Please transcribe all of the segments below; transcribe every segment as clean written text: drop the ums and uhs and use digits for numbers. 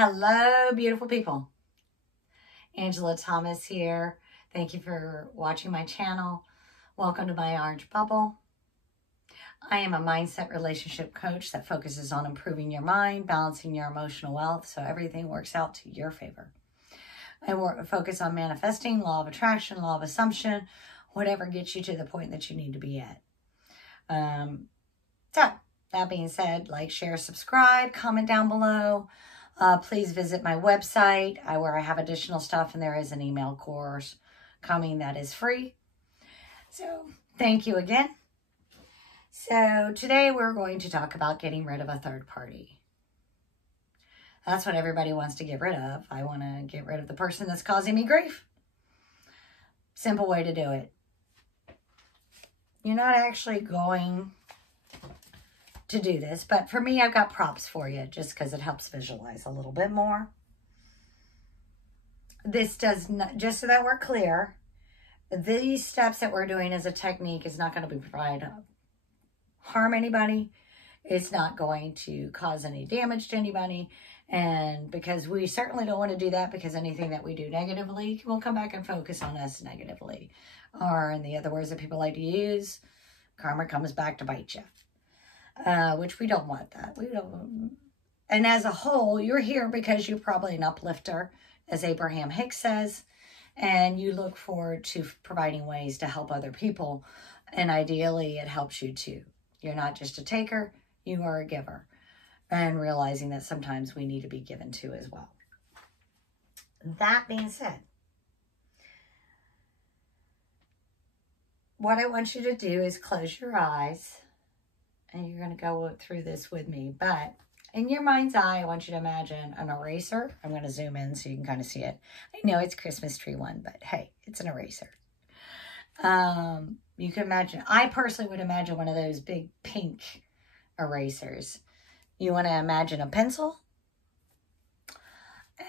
Hello, beautiful people. Angela Thomas here. Thank you for watching my channel. Welcome to my orange bubble. I am a mindset relationship coach that focuses on improving your mind, balancing your emotional wealth, so everything works out to your favor. I focus on manifesting, law of attraction, law of assumption, whatever gets you to the point that you need to be at. So, that being said, like, share, subscribe, comment down below. Please visit my website where I have additional stuff, and there is an email course coming that is free. So thank you again. So today we're going to talk about getting rid of a third party. That's what everybody wants to get rid of. I want to get rid of the person that's causing me grief. Simple way to do it. You're not actually going to do this, but for me, I've got props for you just because it helps visualize a little bit more. This does not, just so that we're clear, these steps that we're doing as a technique is not going to harm anybody. It's not going to cause any damage to anybody. And because we certainly don't want to do that, because anything that we do negatively will come back and focus on us negatively. Or in the other words that people like to use, karma comes back to bite you. Which we don't want that. We don't. And as a whole, you're here because you're probably an uplifter, as Abraham Hicks says, and you look forward to providing ways to help other people. And ideally, it helps you too. You're not just a taker, you are a giver. And realizing that sometimes we need to be given to as well. That being said, what I want you to do is close your eyes. And you're going to go through this with me. But in your mind's eye, I want you to imagine an eraser. I'm going to zoom in so you can kind of see it. I know it's Christmas tree one, but hey, it's an eraser. You can imagine, I personally would imagine one of those big pink erasers. You want to imagine a pencil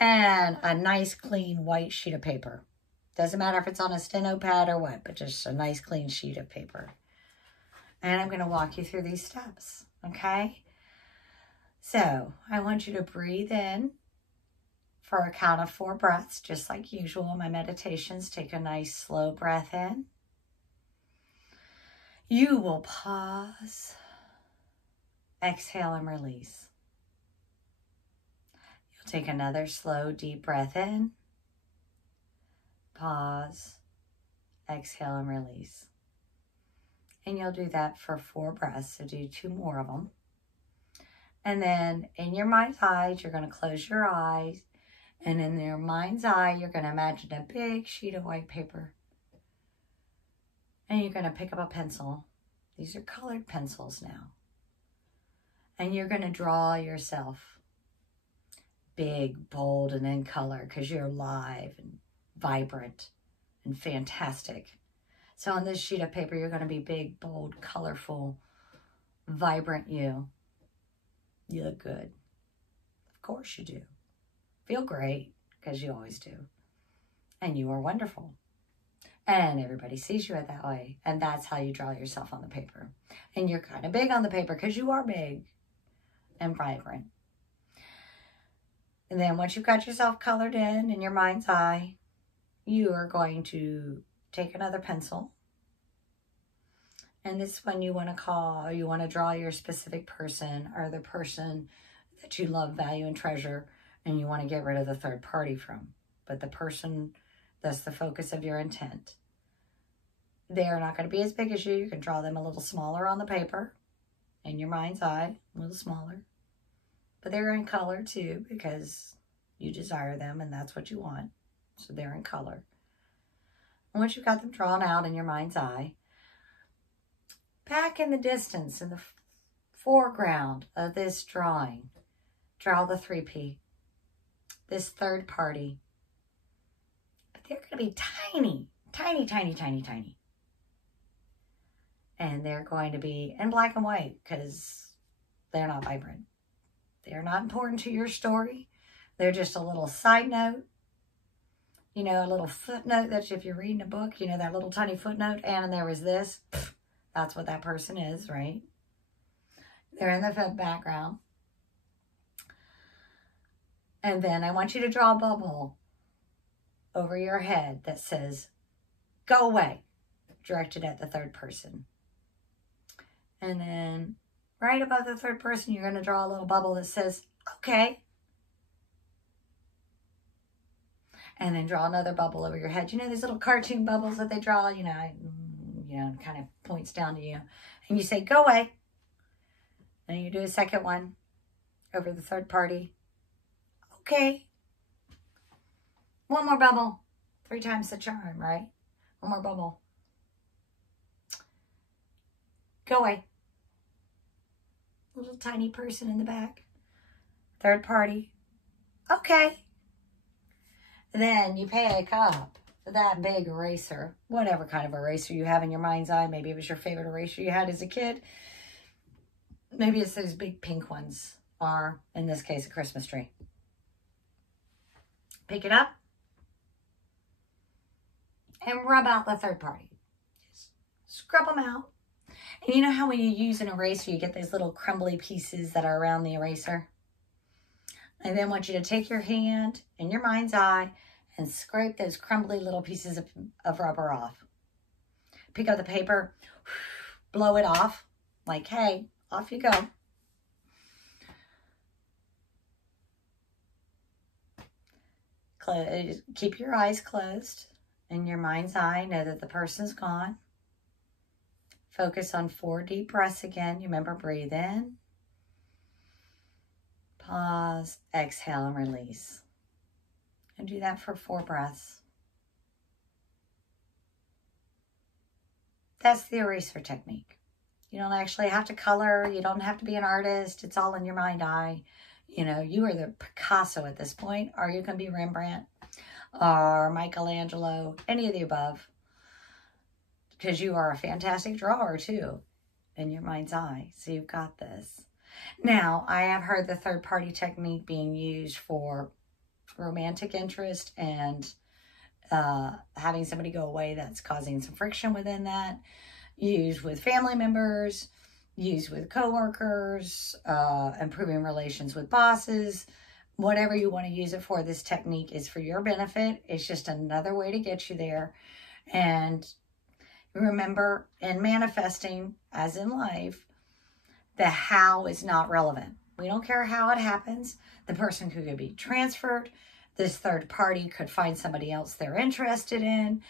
and a nice clean white sheet of paper. Doesn't matter if it's on a steno pad or what, but just a nice clean sheet of paper. And I'm going to walk you through these steps, okay? So I want you to breathe in for a count of 4 breaths, just like usual in my meditations. Take a nice slow breath in. You will pause, exhale, and release. You'll take another slow, deep breath in, pause, exhale, and release. And you'll do that for 4 breaths, so do 2 more of them. And then in your mind's eye, you're going to close your eyes. And in your mind's eye, you're going to imagine a big sheet of white paper. And you're going to pick up a pencil. These are colored pencils now. And you're going to draw yourself big, bold, and in color because you're live and vibrant and fantastic. So on this sheet of paper, you're going to be big, bold, colorful, vibrant you. You look good. Of course you do. Feel great, because you always do. And you are wonderful. And everybody sees you that way. And that's how you draw yourself on the paper. And you're kind of big on the paper because you are big and vibrant. And then once you've got yourself colored in your mind's eye, you are going to take another pencil, and this one you want to draw your specific person or the person that you love, value, and treasure, and you want to get rid of the third party from. But the person that's the focus of your intent. They are not going to be as big as you. You can draw them a little smaller on the paper, in your mind's eye, a little smaller. But they're in color too, because you desire them and that's what you want. So they're in color. Once you've got them drawn out in your mind's eye, back in the distance, in the foreground of this drawing, draw the 3P, this third party. But they're going to be tiny, tiny, tiny, tiny, tiny. And they're going to be in black and white because they're not vibrant. They're not important to your story. They're just a little side note. You know, a little footnote that if you're reading a book, you know, that little tiny footnote, and there was this. That's what that person is, right? They're in the background. And then I want you to draw a bubble over your head that says, go away, directed at the third person. And then right above the third person, you're going to draw a little bubble that says, okay. And then draw another bubble over your head. You know these little cartoon bubbles that they draw, kind of points down to you. And you say, go away. And you do a second one over the third party. Okay. One more bubble. 3 times the charm, right? One more bubble. Go away. Little tiny person in the back. Third party. Okay. Then you pick up that big eraser, whatever kind of eraser you have in your mind's eye. Maybe it was your favorite eraser you had as a kid. Maybe it's those big pink ones, or in this case, a Christmas tree. Pick it up and rub out the third party. Just scrub them out. And you know how when you use an eraser, you get those little crumbly pieces that are around the eraser? I then want you to take your hand in your mind's eye and scrape those crumbly little pieces of rubber off. Pick up the paper, blow it off, like, hey, off you go. Keep your eyes closed in your mind's eye. Know that the person's gone. Focus on 4 deep breaths again. You remember, breathe in. Pause, exhale, and release. And do that for 4 breaths. That's the eraser technique. You don't actually have to color. You don't have to be an artist. It's all in your mind eye. You know, you are the Picasso at this point, or you can be Rembrandt or Michelangelo, any of the above, because you are a fantastic drawer too in your mind's eye. So you've got this. Now, I have heard the third party technique being used for romantic interest and having somebody go away that's causing some friction within that. Used with family members, used with coworkers, improving relations with bosses, whatever you want to use it for. This technique is for your benefit. It's just another way to get you there. And remember, in manifesting, as in life, the how is not relevant. We don't care how it happens. The person could be transferred. This third party could find somebody else they're interested in.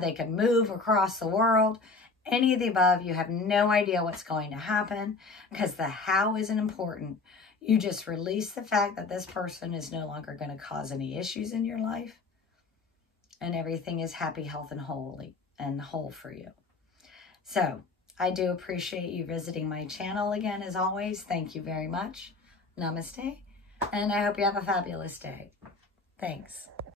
They could move across the world. Any of the above, you have no idea what's going to happen because the how isn't important. You just release the fact that this person is no longer going to cause any issues in your life, and everything is happy, health, and whole for you. So I do appreciate you visiting my channel again, as always. Thank you very much. Namaste. And I hope you have a fabulous day. Thanks.